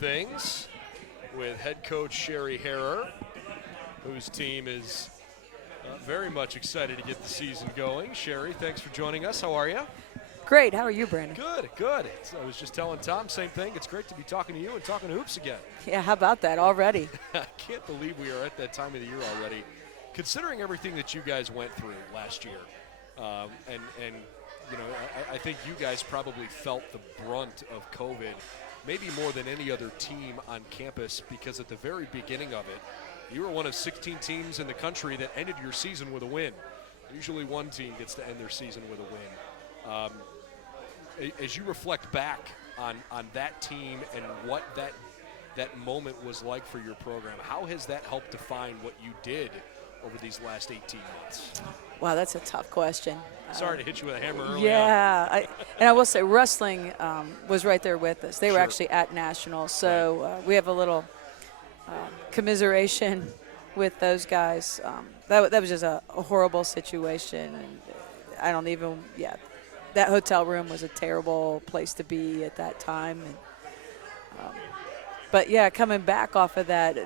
things with head coach Sherry Harrer, whose team is very much excited to get the season going. Sherry, thanks for joining us. How are you? Great. How are you, Brandon? Good. So I was just telling Tom, same thing. It's great to be talking to you and talking hoops again. Yeah, how about that already? I can't believe we are at that time of the year already, considering everything that you guys went through last year. And you know, I think you guys probably felt the brunt of COVID maybe more than any other team on campus, because at the very beginning of it, you were one of 16 teams in the country that ended your season with a win. Usually one team gets to end their season with a win. As you reflect back on that team and what that moment was like for your program, how has that helped define what you did over these last 18 months? Wow, that's a tough question. Sorry to hit you with a hammer early on. And I will say wrestling was right there with us. They were actually at Nationals, so we have a little commiseration with those guys. That was just a horrible situation, and I don't even, that hotel room was a terrible place to be at that time. And, but, coming back off of that,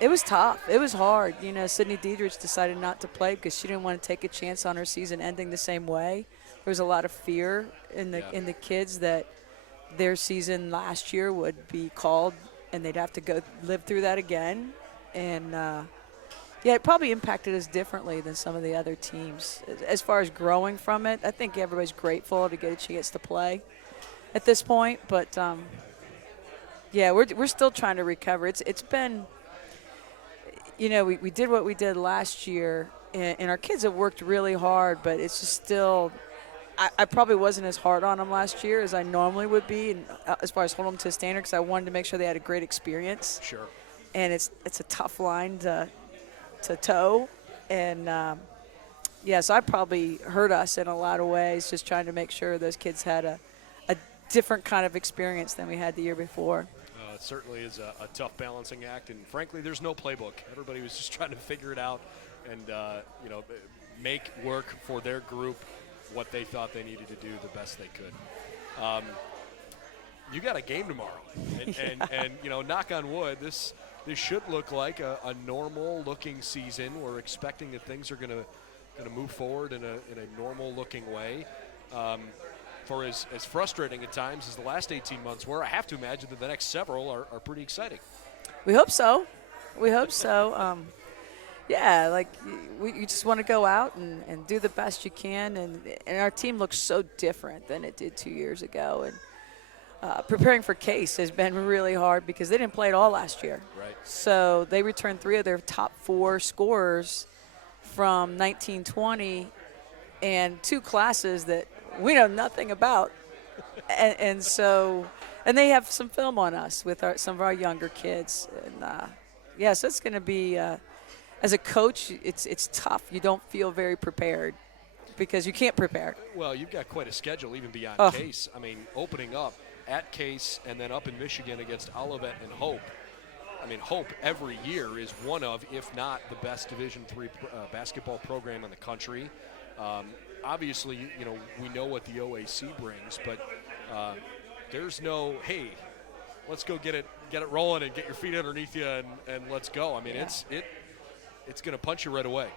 it was tough. It was hard. You know, Sydney Diedrich decided not to play because she didn't want to take a chance on her season ending the same way. There was a lot of fear in the kids that their season last year would be called and they'd have to go live through that again. And, it probably impacted us differently than some of the other teams. As far as growing from it, I think everybody's grateful to get a chance to play at this point. But, we're still trying to recover. It's been, we did what we did last year, and our kids have worked really hard, but it's just still – I probably wasn't as hard on them last year as I normally would be, and as far as hold them to a standard, because I wanted to make sure they had a great experience. Sure. And it's a tough line to toe. And, so I probably hurt us in a lot of ways, just trying to make sure those kids had a different kind of experience than we had the year before. It certainly is a tough balancing act, and frankly, there's no playbook. Everybody was just trying to figure it out and, make work for their group what they thought they needed to do the best they could. You got a game tomorrow, and knock on wood, this should look like a normal-looking season. We're expecting that things are going to move forward in a normal-looking way. For as frustrating at times as the last 18 months were, I have to imagine that the next several are pretty exciting. We hope so. You just want to go out and do the best you can. And our team looks so different than it did 2 years ago. And preparing for Case has been really hard because they didn't play at all last year. Right. So they returned 3 of their top 4 scorers from 1920 and 2 classes that we know nothing about. and they have some film on us with some of our younger kids. And so it's going to be, as a coach, it's tough. You don't feel very prepared because you can't prepare. Well, you've got quite a schedule even beyond Case. I mean, opening up at Case and then up in Michigan against Olivet and Hope. I mean, Hope every year is one of, if not the best Division III basketball program in the country. Obviously, we know what the OAC brings, but there's no, hey, let's go get it rolling and get your feet underneath you and let's go. I mean, it's going to punch you right away.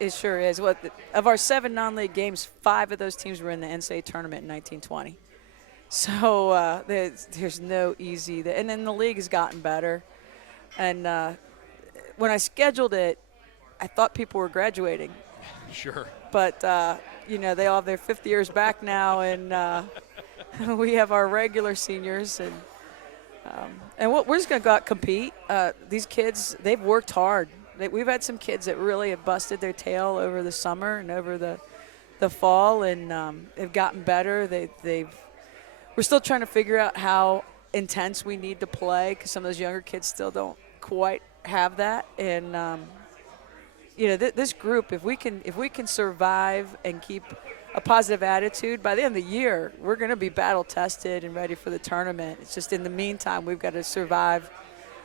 It sure is. Of our 7 non-league games, 5 of those teams were in the NCAA tournament in 1920. So there's no easy. And then the league has gotten better. And when I scheduled it, I thought people were graduating. Sure. But, they all have their 5th years back now, and we have our regular seniors. And we're just going to go out and compete. These kids, they've worked hard. We've had some kids that really have busted their tail over the summer and over the fall, and they've gotten better. We're still trying to figure out how intense we need to play because some of those younger kids still don't quite have that. And this group, if we can survive and keep a positive attitude, by the end of the year, we're going to be battle tested and ready for the tournament. It's just in the meantime, we've got to survive.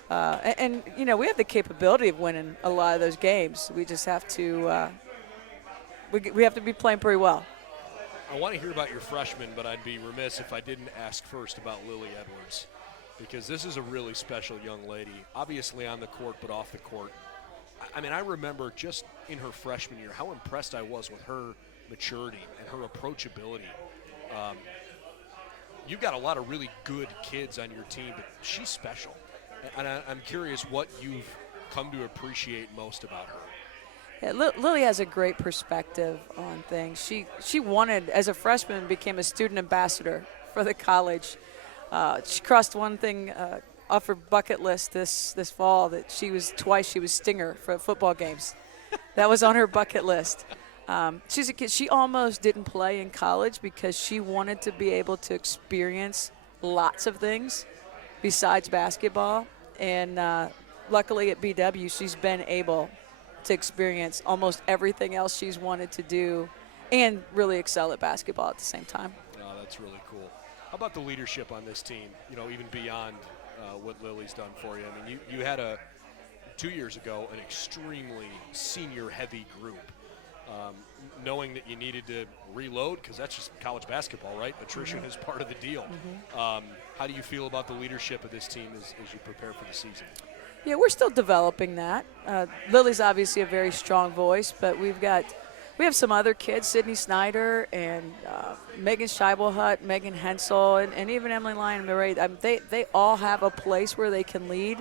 And we have the capability of winning a lot of those games. We just have to we have to be playing pretty well. I want to hear about your freshmen, but I'd be remiss if I didn't ask first about Lily Edwards. because this is a really special young lady, obviously on the court but off the court. I mean, I remember just in her freshman year how impressed I was with her maturity and her approachability. You've got a lot of really good kids on your team, but she's special. And I'm curious what you've come to appreciate most about her. Yeah, Lily has a great perspective on things. She wanted, as a freshman, became a student ambassador for the college. She crossed one thing off her bucket list this fall, that she was stinger for football games. That was on her bucket list. She's a kid. She almost didn't play in college because she wanted to be able to experience lots of things besides basketball. And luckily at BW, she's been able to experience almost everything else she's wanted to do and really excel at basketball at the same time. Oh, that's really cool. How about the leadership on this team, even beyond what Lily's done for you? I mean, you had 2 years ago, an extremely senior-heavy group. Knowing that you needed to reload, because that's just college basketball, right? Attrition is part of the deal. How do you feel about the leadership of this team as you prepare for the season? Yeah, we're still developing that. Lily's obviously a very strong voice, but we have some other kids, Sydney Snyder and Megan Scheibelhut, Megan Hensel, and even Emily Lyon and Berea. They all have a place where they can lead.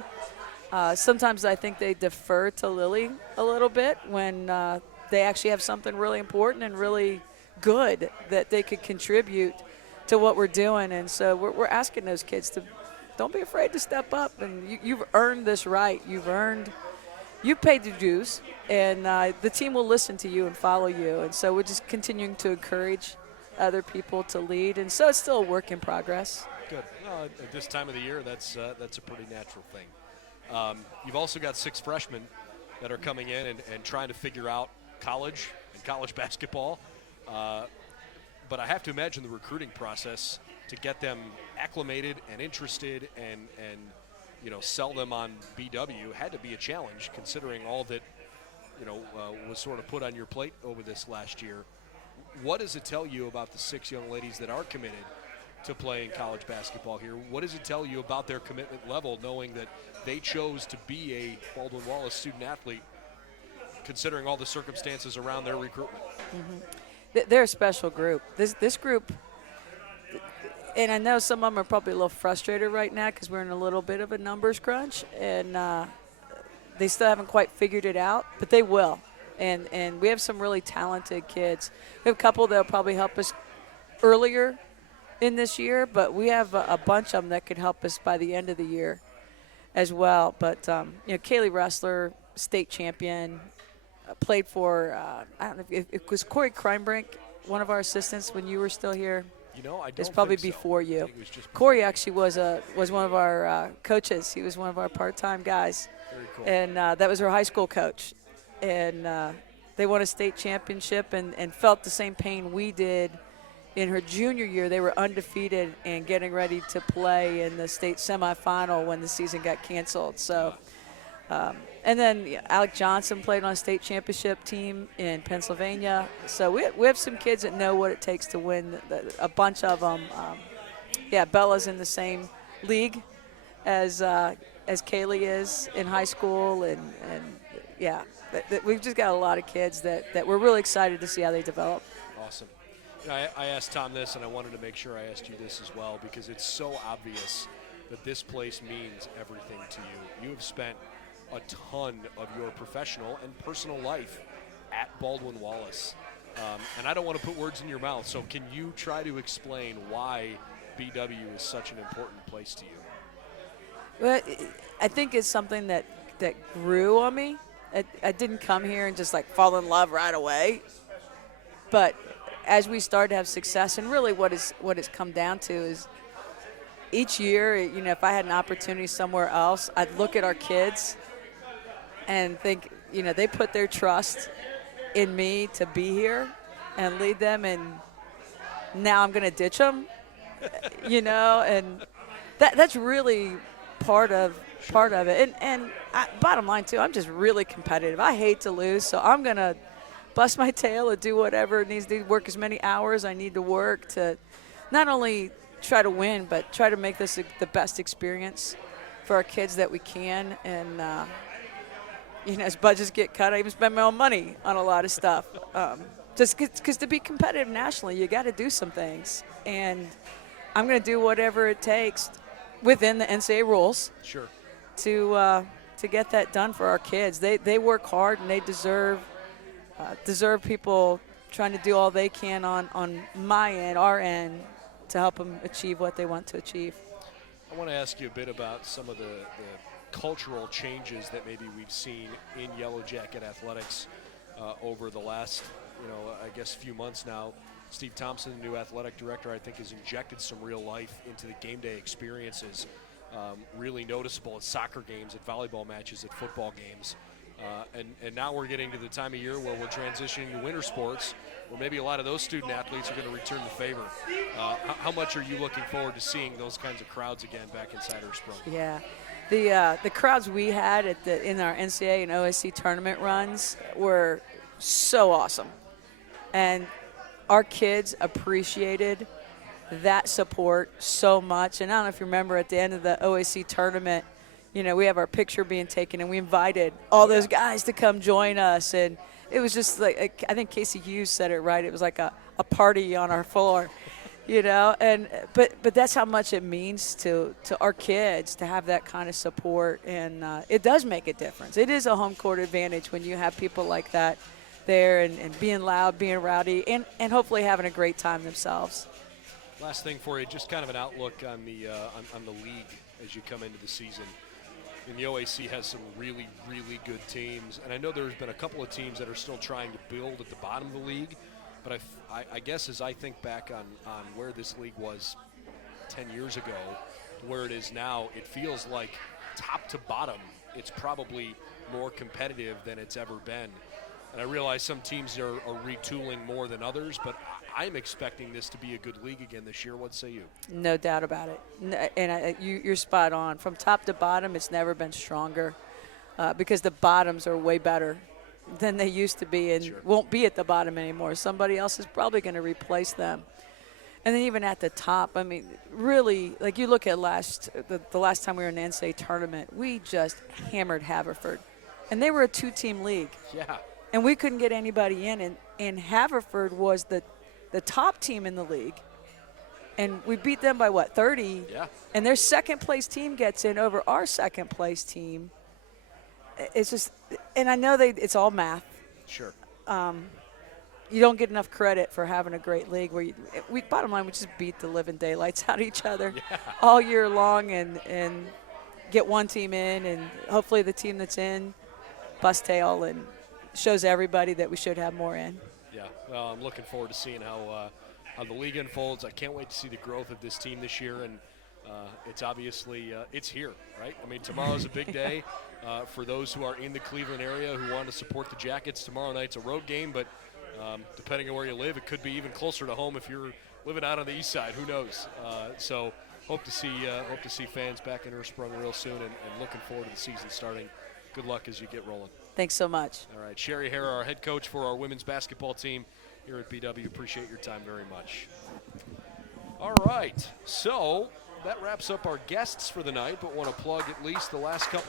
Sometimes I think they defer to Lily a little bit when they actually have something really important and really good that they could contribute to what we're doing. And so we're asking those kids to don't be afraid to step up. And you've earned this right. You've paid the dues, and the team will listen to you and follow you. And so we're just continuing to encourage other people to lead. And so it's still a work in progress. Good. Well, at this time of the year, that's a pretty natural thing. You've also got 6 freshmen that are coming in and trying to figure out college and college basketball. But I have to imagine the recruiting process to get them acclimated and interested and sell them on BW had to be a challenge, considering all that was sort of put on your plate over this last year. What does it tell you about the 6 young ladies that are committed to playing college basketball here? What does it tell you about their commitment level, knowing that they chose to be a Baldwin-Wallace student athlete, considering all the circumstances around their recruitment? They're a special group. This group, and I know some of them are probably a little frustrated right now because we're in a little bit of a numbers crunch, and they still haven't quite figured it out, but they will. And we have some really talented kids. We have a couple that will probably help us earlier in this year, but we have a bunch of them that could help us by the end of the year as well. But, Kaylee Ressler, state champion, played for, I don't know, if it was Corey Kreinbrink, one of our assistants when you were still here. I don't It's probably think so. before I you. think it was just before. Corey actually was one of our coaches. He was one of our part-time guys. Very cool. And that was her high school coach. And they won a state championship and felt the same pain we did in her junior year. They were undefeated and getting ready to play in the state semifinal when the season got canceled. So, and then Alec Johnson played on a state championship team in Pennsylvania. So we have some kids that know what it takes to win. A bunch of them. Bella's in the same league as Kaylee is in high school, and we've just got a lot of kids that we're really excited to see how they develop. Awesome. I asked Tom this, and I wanted to make sure I asked you this as well, because it's so obvious that this place means everything to you. You have spent a ton of your professional and personal life at Baldwin-Wallace. And I don't want to put words in your mouth, so can you try to explain why BW is such an important place to you? Well, I think it's something that grew on me. I didn't come here and just fall in love right away. But as we started to have success, and really what it's come down to is each year, if I had an opportunity somewhere else, I'd look at our kids and think, they put their trust in me to be here and lead them, and now I'm going to ditch them, and that's really part of it. And bottom line, too, I'm just really competitive. I hate to lose, so I'm going to bust my tail and do whatever it needs to work as many hours I need to work to not only try to win, but try to make this the best experience for our kids that we can. And as budgets get cut, I even spend my own money on a lot of stuff. Just because to be competitive nationally, you got to do some things. And I'm going to do whatever it takes within the NCAA rules. Sure. To get that done for our kids. They work hard, and they deserve people trying to do all they can on my end, our end, to help them achieve what they want to achieve. I want to ask you a bit about some of the cultural changes that maybe we've seen in Yellow Jacket athletics over the last, I guess, few months now. Steve Thompson, the new athletic director, I think has injected some real life into the game day experiences. Really noticeable at soccer games, at volleyball matches, at football games. And now we're getting to the time of year where we're transitioning to winter sports, where maybe a lot of those student athletes are going to return the favor. How much are you looking forward to seeing those kinds of crowds again back inside Earthsprung? Yeah. The crowds we had in our NCAA and OSC tournament runs were so awesome. And our kids appreciated that support so much. And I don't know if you remember at the end of the OAC tournament, we have our picture being taken, and we invited all those guys to come join us. And it was just like, I think Casey Hughes said it right. It was like a party on our floor, And but that's how much it means to our kids to have that kind of support. And it does make a difference. It is a home court advantage when you have people like that there and being loud, being rowdy, and hopefully having a great time themselves. Last thing for you, just kind of an outlook on the league as you come into the season. And the OAC has some really, really good teams. And I know there's been a couple of teams that are still trying to build at the bottom of the league. But I guess as I think back on where this league was 10 years ago to where it is now, it feels like top to bottom, it's probably more competitive than it's ever been. And I realize some teams are retooling more than others, but I'm expecting this to be a good league again this year. What say you? No doubt about it. And you're spot on. From top to bottom, it's never been stronger because the bottoms are way better than they used to be and won't be at the bottom anymore. Somebody else is probably going to replace them. And then even at the top, I mean, really, like you look at the last time we were in the NCAA tournament, we just hammered Haverford. And they were a two-team league. Yeah. And we couldn't get anybody in. And Haverford was the top team in the league. And we beat them by, 30? Yeah. And their second-place team gets in over our second-place team. It's just – and I know it's all math. Sure. You don't get enough credit for having a great league where bottom line, we just beat the living daylights out of each other all year long and get one team in, and hopefully the team that's in bust tail and shows everybody that we should have more in. Yeah, well, I'm looking forward to seeing how the league unfolds. I can't wait to see the growth of this team this year, and it's obviously it's here, right? I mean, tomorrow's a big day for those who are in the Cleveland area who want to support the Jackets. Tomorrow night's a road game, but depending on where you live, it could be even closer to home if you're living out on the east side. Who knows? So hope to see fans back in Earthsprung real soon, and looking forward to the season starting. Good luck as you get rolling. Thanks so much. All right, Sherry Hara, our head coach for our women's basketball team here at BW. Appreciate your time very much. All right, so that wraps up our guests for the night, but want to plug at least the last couple